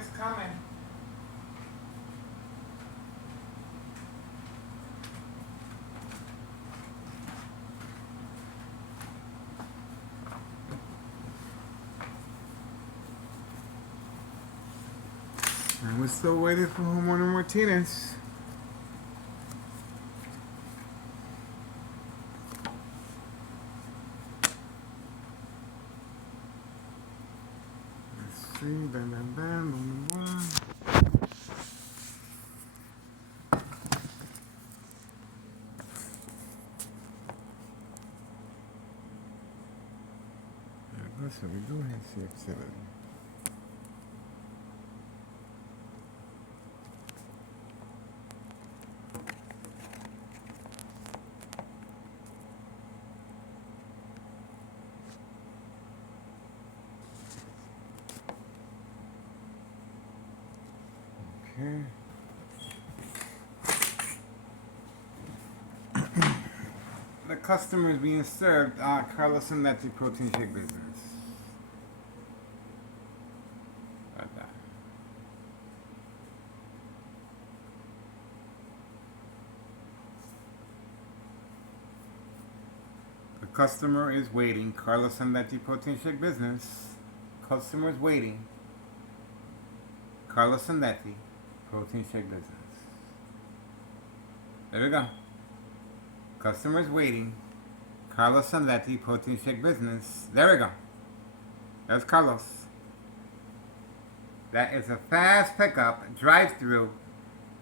is coming. And we're still waiting for Homeowner Martinez. Let's see. Bam, bam, bam, boom, boom, boom. That's what we do have CF7. Okay. The customer is being served Carlos and Letty Protein Shake Business. Like that. The customer is waiting. Carlos and Letty Protein Shake Business. Customer is waiting. Carlos and Letty Protein Shake Business. There we go. Customers waiting. Carlos and Letty Protein Shake Business. There we go. That's Carlos. That is a fast pickup, drive-through.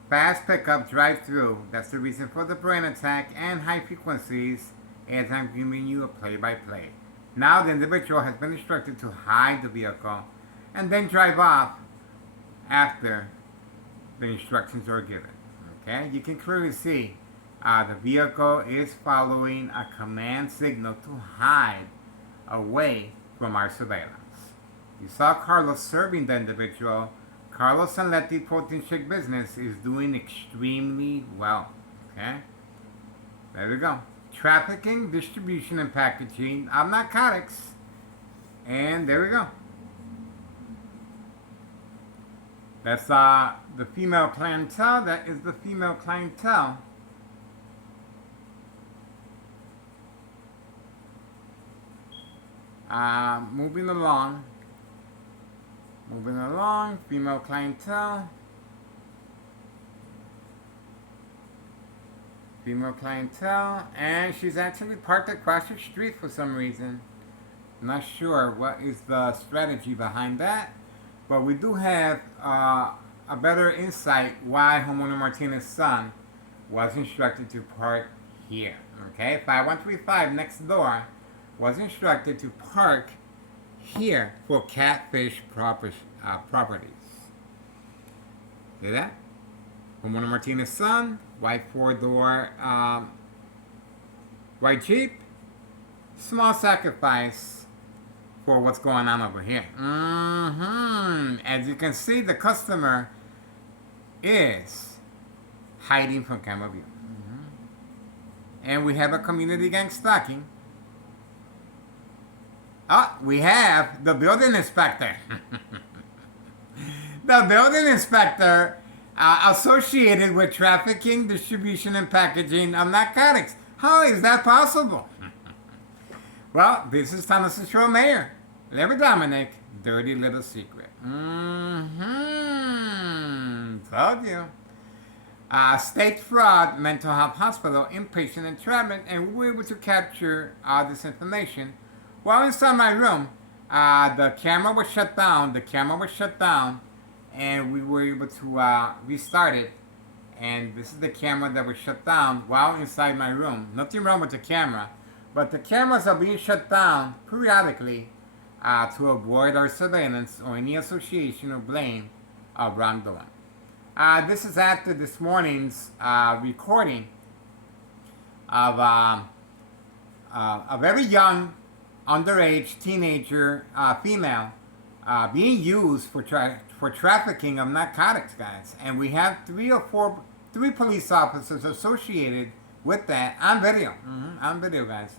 Fast pickup, drive-through. That's the reason for the brain attack and high frequencies as I'm giving you a play-by-play. Now the individual has been instructed to hide the vehicle and then drive off after the instructions are given. Okay? You can clearly see the vehicle is following a command signal to hide away from our surveillance. You saw Carlos serving the individual. Carlos and Letty Protein Shake Business is doing extremely well. Okay? There we go. Trafficking, distribution, and packaging of narcotics. And there we go. That's the female clientele. That is the female clientele. Moving along. Moving along. Female clientele. Female clientele. And she's actually parked across the street for some reason. Not sure what is the strategy behind that. But we do have a better insight why Homeowner Martinez's son was instructed to park here. Okay, 5135 next door was instructed to park here for Catfish properties. See that? Homeowner Martinez's son, white four-door white Jeep. Small sacrifice for what's going on over here. As you can see, the customer is hiding from camera view. And we have a community gang stalking. We have the building inspector. The building inspector associated with trafficking, distribution, and packaging of narcotics. How is that possible? Well, this is Thomas Cicero Mayor. Larry Dominic, dirty little secret. Told you. State fraud, mental health hospital, inpatient entrapment, and we were able to capture this information. While inside my room, the camera was shut down. And we were able to restart it. And this is the camera that was shut down while inside my room. Nothing wrong with the camera. But the cameras are being shut down periodically to avoid our surveillance or any association or blame of wrongdoing. This is after this morning's recording of a very young, underage teenager female being used for trafficking of narcotics, guys. And we have three police officers associated with that on video. On video, guys.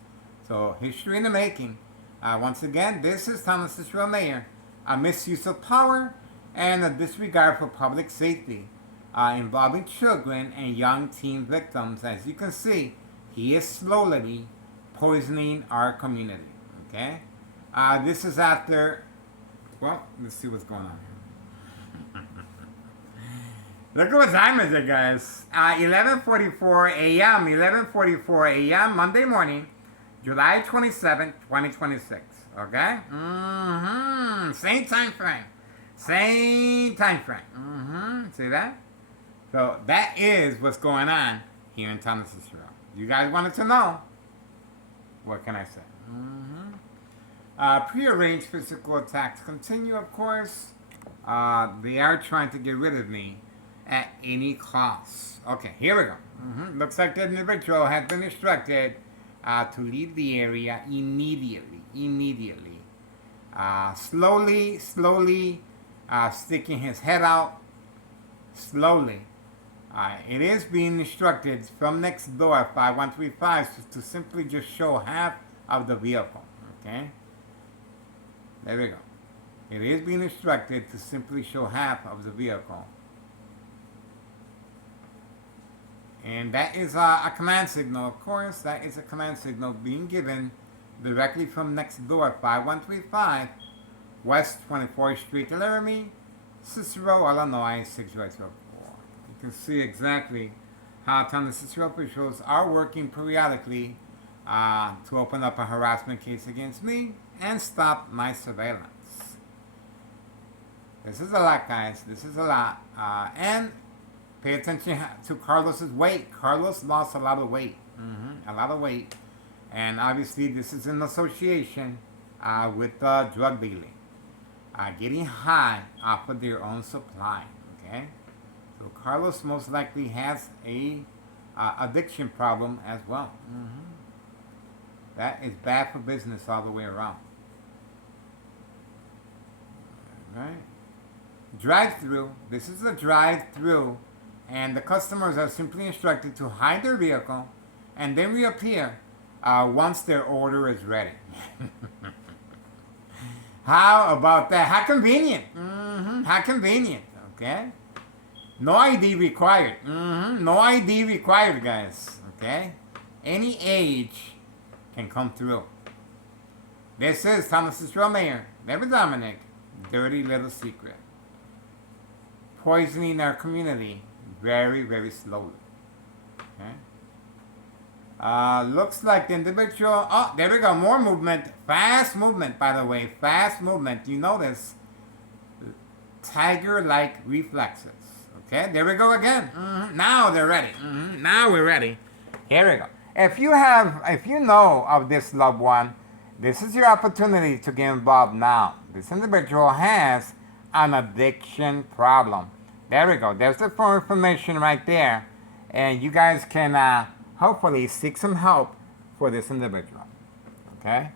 So, history in the making. Once again, this is Thomas Cicero Mayor. A misuse of power and a disregard for public safety involving children and young teen victims. As you can see, he is slowly poisoning our community. Okay? This is after, well, let's see what's going on here. Look at what time is it, guys. 11:44 a.m. 11:44 a.m. Monday morning, July 27th, 2026. Okay? Same time frame. Same time frame. See that? So that is what's going on here in Thomas Cicero. You guys wanted to know. What can I say? Prearranged physical attacks continue, of course. They are trying to get rid of me at any cost. Okay, here we go. Looks like the individual has been instructed to leave the area immediately. Slowly sticking his head out. Slowly. It is being instructed from next door, 5135, to simply just show half of the vehicle. Okay? There we go. It is being instructed to simply show half of the vehicle. And that is a command signal, of course. That is a command signal being given directly from next door, 5135, West 24th Street, Laramie, Cicero, Illinois, 60204. You can see exactly how Thomas Cicero officials are working periodically to open up a harassment case against me and stop my surveillance. This is a lot, guys. This is a lot. And pay attention to Carlos's weight. Carlos lost a lot of weight. A lot of weight. And obviously this is in association with drug dealing. Getting high off of their own supply. Okay? So Carlos most likely has a addiction problem as well. That is bad for business all the way around. Alright? Drive-through. This is a drive-through. And the customers are simply instructed to hide their vehicle and then reappear once their order is ready. How about that? How convenient. How convenient. Okay? No ID required. No ID required, guys. Okay? Any age can come through. This is Thomas Cicero Mayor, David Dominic, dirty little secret. Poisoning our community very, very slowly. Okay? Looks like the individual... Oh, there we go. More movement. Fast movement, by the way. Fast movement. You notice tiger-like reflexes. Okay? There we go again. Now they're ready. Now we're ready. Here we go. If you know of this loved one, this is your opportunity to get involved now. This individual has an addiction problem. There we go. There's the phone information right there. And you guys can hopefully seek some help for this individual. Okay?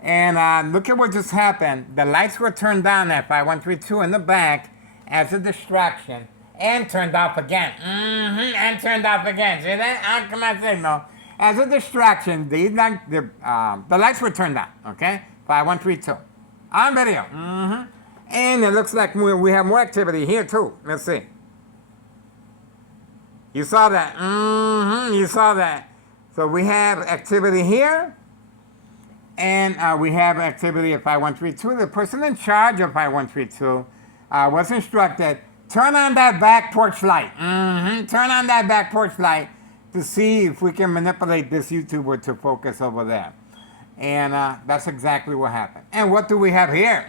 And look at what just happened. The lights were turned on at 5132 in the back as a distraction and turned off again. And turned off again. See that? Come on, signal. As a distraction, the lights were turned on. Okay? 5132. On video. And it looks like we have more activity here too. Let's see. You saw that. You saw that. So we have activity here. And we have activity at 5132. The person in charge of 5132 was instructed, turn on that back porch light. Turn on that back porch light to see if we can manipulate this YouTuber to focus over there. And that's exactly what happened. And what do we have here?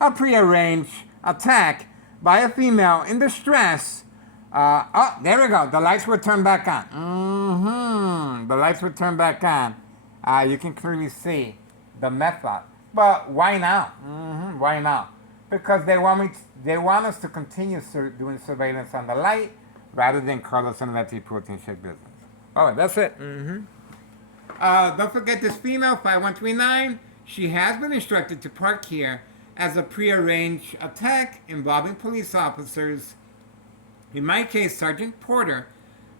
A prearranged attack by a female in distress. Oh, there we go. The lights were turned back on. The lights were turned back on. You can clearly see the method. But why now? Why now? Because they want us to continue doing surveillance on the light rather than Carlos and Letty protein shake business. All right, that's it. Don't forget this female, 5139. She has been instructed to park here as a prearranged attack involving police officers. In my case, Sergeant Porter,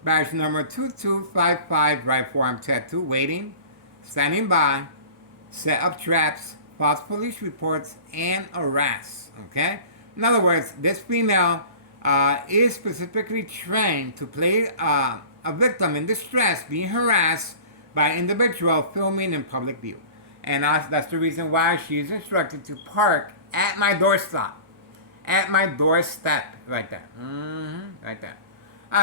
badge number 2255, right forearm tattoo, waiting, standing by, set up traps, false police reports and arrests. Okay? In other words, this female is specifically trained to play a victim in distress being harassed by an individual filming in public view. And that's the reason why she is instructed to park at my doorstep. At my doorstep, right there. Right there.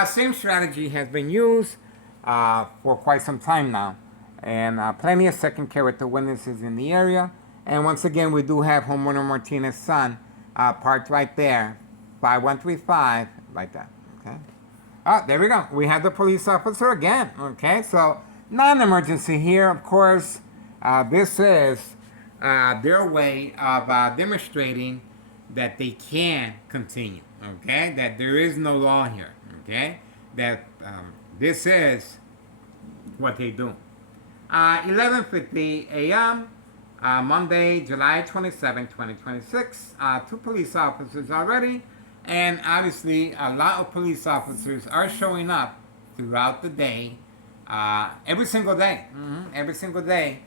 Same strategy has been used for quite some time now. And plenty of second character witnesses in the area. And once again, we do have homeowner Martinez's son parked right there, 5135, like that. Okay. There we go. We have the police officer again. Okay, so non-emergency here, of course. This is their way of demonstrating that they can continue. Okay, that there is no law here. Okay, that this is what they do. 11:50 a.m. Monday, July 27, 2026. 2 police officers already, and obviously a lot of police officers are showing up throughout the day, every single day, every single day,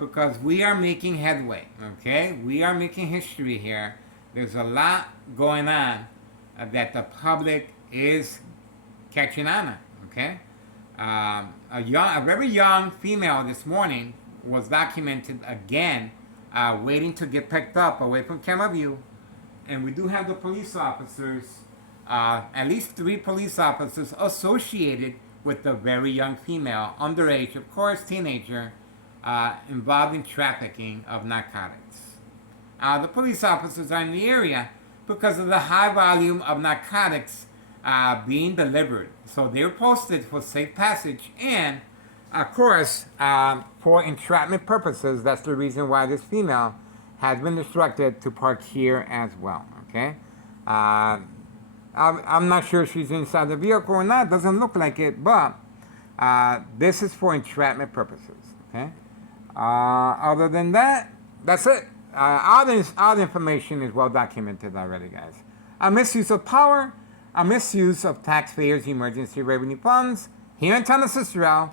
because we are making headway. Okay, we are making history here. There's a lot going on that the public is catching on. Okay. A very young female this morning was documented again, waiting to get picked up away from camera view. And we do have the police officers, at least 3 police officers associated with the very young female, underage, of course, teenager, involved in trafficking of narcotics. The police officers are in the area because of the high volume of narcotics being delivered. So they're posted for safe passage and, of course, for entrapment purposes. That's the reason why this female has been instructed to park here as well. Okay, I'm not sure if she's inside the vehicle or not. Doesn't look like it, but this is for entrapment purposes. Okay. Other than that, that's it. All the information is well documented already, guys. A misuse of power, a misuse of taxpayers' emergency revenue funds here in town of Cicero,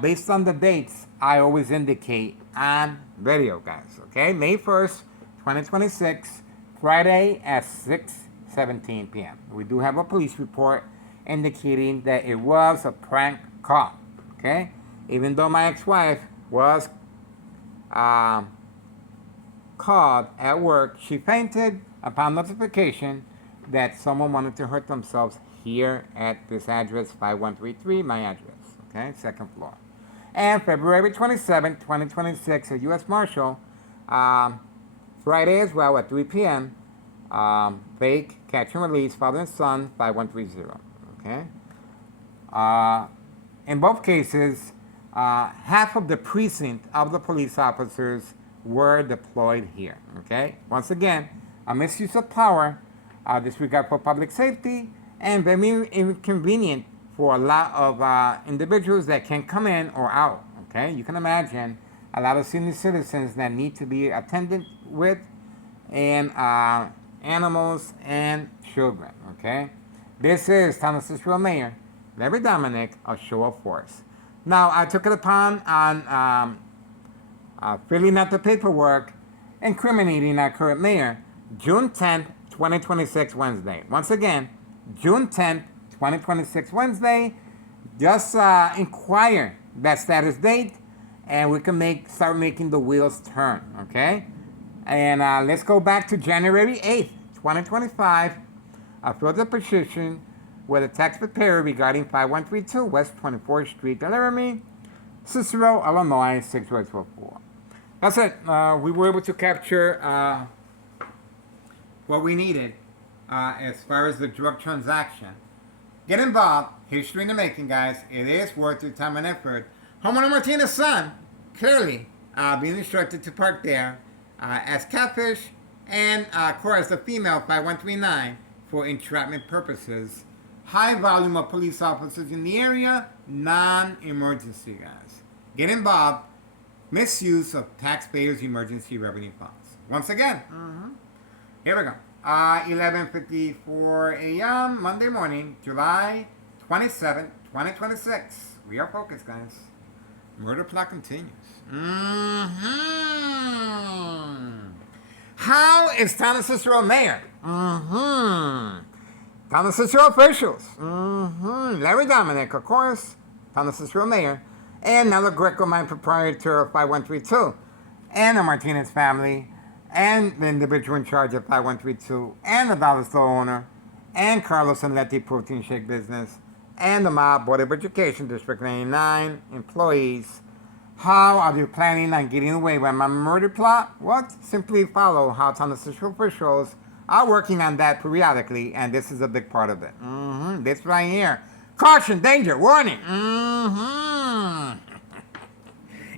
based on the dates I always indicate on video, guys. Okay, May 1st, 2026, Friday at 6:17 p.m. We do have a police report indicating that it was a prank call. Okay, even though my ex-wife was called at work, she fainted upon notification that someone wanted to hurt themselves here at this address, 5133, my address, okay, 2nd floor. And February 27, 2026, a U.S. Marshal, Friday as well at 3 p.m., fake catch and release, father and son, 5130, okay? In both cases, half of the precinct of the police officers were deployed here, okay? Once again, a misuse of power, disregard for public safety, and very inconvenient for a lot of individuals that can come in or out, okay? You can imagine a lot of senior citizens that need to be attended with, and animals and children, okay? This is Town of Cicero Mayor Larry Dominic, a show of force. Now, I took it upon on filling out the paperwork incriminating our current mayor, June 10th, 2026, Wednesday. Once again, June 10th, 2026, Wednesday. Just inquire that status date, and we can start making the wheels turn, okay? And let's go back to January 8th, 2025. I filled a petition with a tax preparer regarding 5132 West 24th Street, Laramie, Cicero, Illinois, 60844. That's it. We were able to capture what we needed as far as the drug transaction. Get involved. History in the making, guys. It is worth your time and effort. Homeowner Martinez's son, clearly being instructed to park there as catfish, and of course the female 5139 for entrapment purposes. High volume of police officers in the area, non-emergency, guys. Get involved. Misuse of taxpayers' emergency revenue funds. Once again, here we go. 11:54 a.m. Monday morning, July 27, 2026. We are focused, guys. Murder plot continues. How is Town Cicero mayor? Town Cicero officials. Larry Dominic, of course. Town Cicero mayor. And Nella Greco, mine proprietor of 5132. And the Martinez family. And the individual in charge of 5132. And the Dollar Store owner. And Carlos Anletti Protein Shake Business. And the Mob Board of Education, District 99 employees. How are you planning on getting away with my murder plot? What? Simply follow how Town Cicero officials are working on that periodically, and this is a big part of it. This right here. Caution, danger, warning.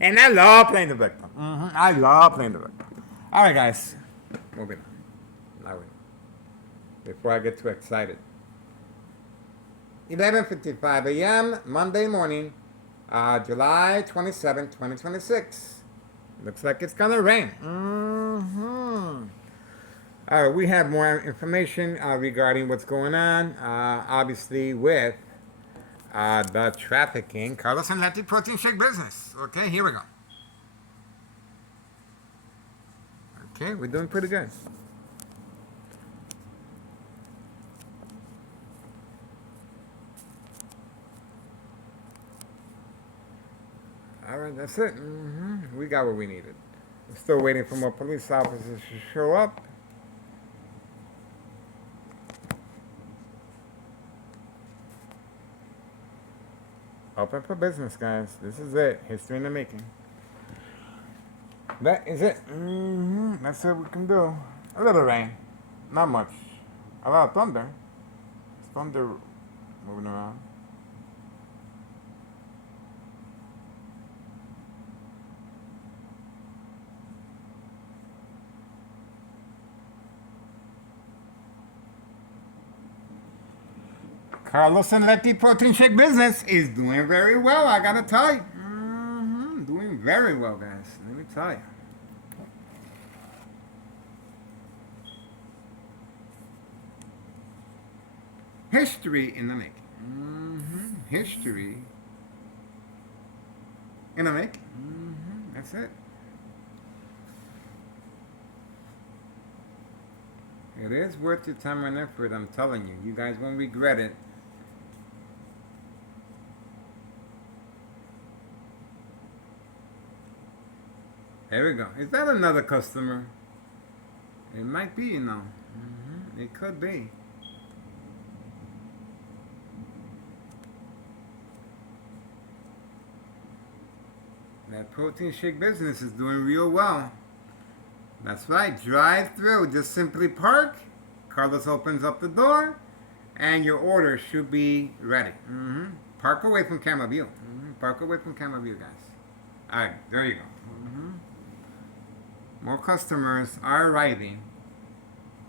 And I love playing the victim. I love playing the victim. All right, guys. Moving on. Now before I get too excited. 11:55 a.m. Monday morning. July 27, 2026. Looks like it's gonna rain. All right, we have more information regarding what's going on, obviously with the trafficking. Carlos Anletti Protein Shake Business. Okay, here we go. Okay, we're doing pretty good. All right, that's it. We got what we needed. We're still waiting for more police officers to show up. Open for business, guys. This is it. History in the making. That is it. That's what we can do. A little rain. Not much. A lot of thunder. It's thunder moving around. Carlos Anletti Protein Shake Business is doing very well, I gotta tell you. Doing very well, guys. Let me tell you. History in the making. History in the making. That's it. It is worth your time and effort, I'm telling you. You guys won't regret it. There we go. Is that another customer? It might be, you know. It could be. That protein shake business is doing real well. That's right. Drive through. Just simply park. Carlos opens up the door, and your order should be ready. Park away from camera view. Park away from camera view, guys. All right. There you go. More customers are arriving.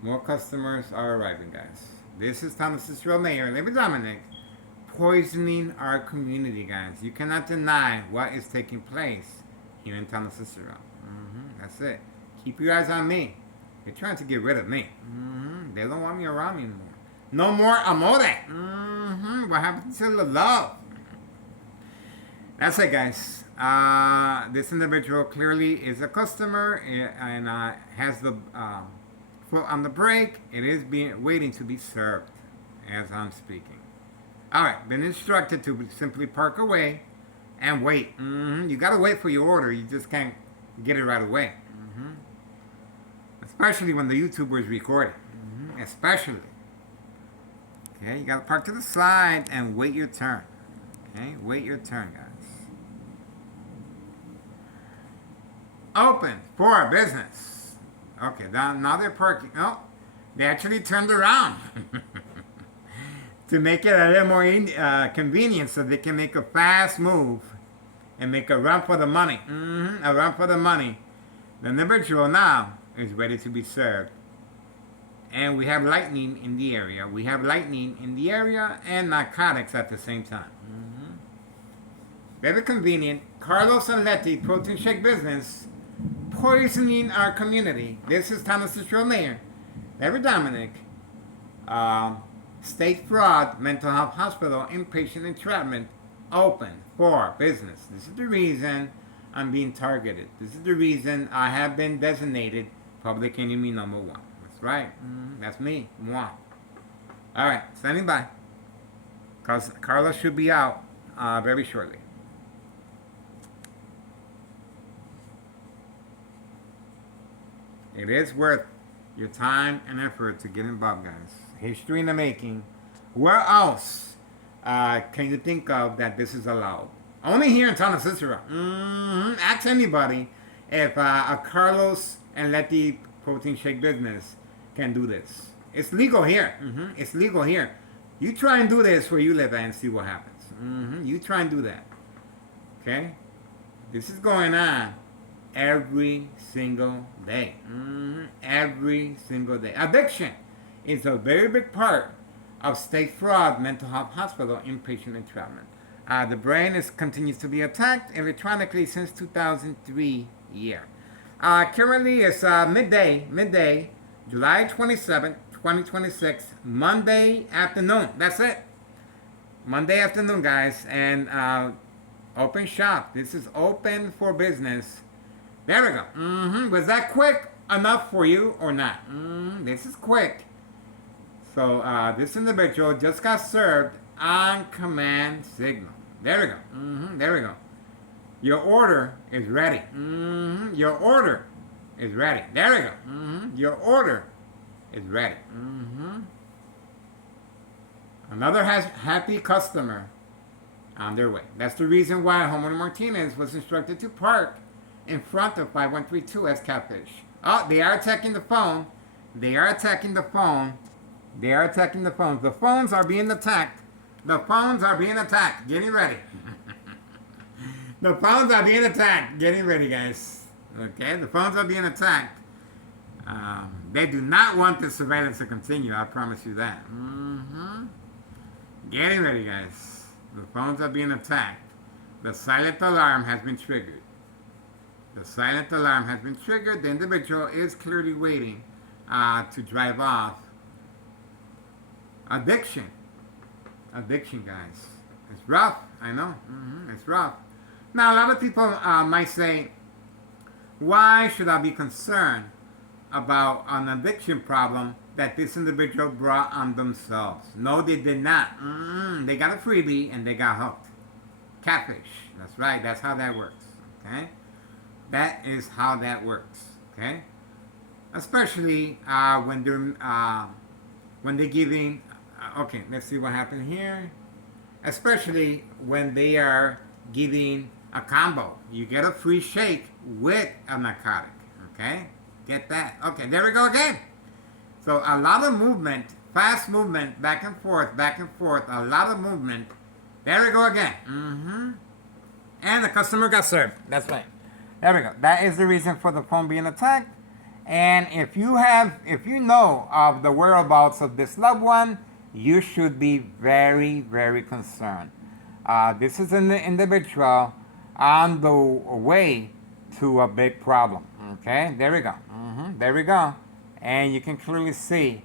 More customers are arriving, guys. This is Town Cicero Mayor Larry Dominic poisoning our community, guys. You cannot deny what is taking place here in Town Cicero. That's it. Keep your eyes on me. They're trying to get rid of me. They don't want me around me anymore. No more amore. What happened to the love? That's it, guys. This individual clearly is a customer and has the foot on the brake. It is waiting to be served as I'm speaking. All right, been instructed to simply park away and wait. You gotta wait for your order. You just can't get it right away. Especially when the YouTuber is recording. Especially. Okay, you gotta park to the side and wait your turn. Okay, wait your turn, guys. Open for business. Okay, now they're parking. Oh, they actually turned around to make it a little more convenient so they can make a fast move and make a run for the money. A run for the money. The individual now is ready to be served. And we have lightning in the area. We have lightning in the area and narcotics at the same time. Very convenient. Carlos Anletti, Protein Shake Business, poisoning our community. This is Town Cicero Mayor Larry Dominic. State fraud, mental health hospital, inpatient entrapment, open for business. This is the reason I'm being targeted. This is the reason I have been designated public enemy number one. That's right. That's me. Mwah. All right, standing by. Because Carlos should be out very shortly. It is worth your time and effort to get involved, guys. History in the making. Where else can you think of that this is allowed? Only here in town of Cicero. Ask anybody if a Carlos and Letty protein shake business can do this. It's legal here. It's legal here. You try and do this where you live at and see what happens. You try and do that. Okay? This is going on every single day. Every single day. Addiction is a very big part of State Fraud Mental Health Hospital inpatient entrapment. The brain continues to be attacked electronically since 2003 year. Currently it's midday, July 27th, 2026, Monday afternoon. That's it. Monday afternoon, guys. And open shop. This is open for business. There we go. Was that quick enough for you or not? This is quick. So this individual just got served on command signal. There we go. There we go. Your order is ready. Your order is ready. There we go. Your order is ready. Another happy customer on their way. That's the reason why Homeowner Martinez was instructed to park in front of 5132 as Catfish. Oh, they are attacking the phone. They are attacking the phone. They are attacking the phones. The phones are being attacked. The phones are being attacked. Getting ready. The phones are being attacked. Getting ready, guys. Okay, the phones are being attacked. They do not want the surveillance to continue. I promise you that. Getting ready, guys. The phones are being attacked. The silent alarm has been triggered. The silent alarm has been triggered. The individual is clearly waiting to drive off. Addiction. Addiction, guys. It's rough. I know. It's rough. Now, a lot of people might say, why should I be concerned about an addiction problem that this individual brought on themselves? No, they did not. They got a freebie and they got hooked. Catfish. That's right. That's how that works. Okay? That is how that works. Okay? Especially when they're giving. Okay, let's see what happened here. Especially when they are giving a combo. You get a free shake with a narcotic. Okay? Get that. Okay, there we go again. So a lot of movement, fast movement, back and forth, a lot of movement. There we go again. And the customer got served. That's right. There we go. That is the reason for the phone being attacked. And if you know of the whereabouts of this loved one, you should be very, very concerned. This is an individual on the way to a big problem. Okay, there we go. There we go. And you can clearly see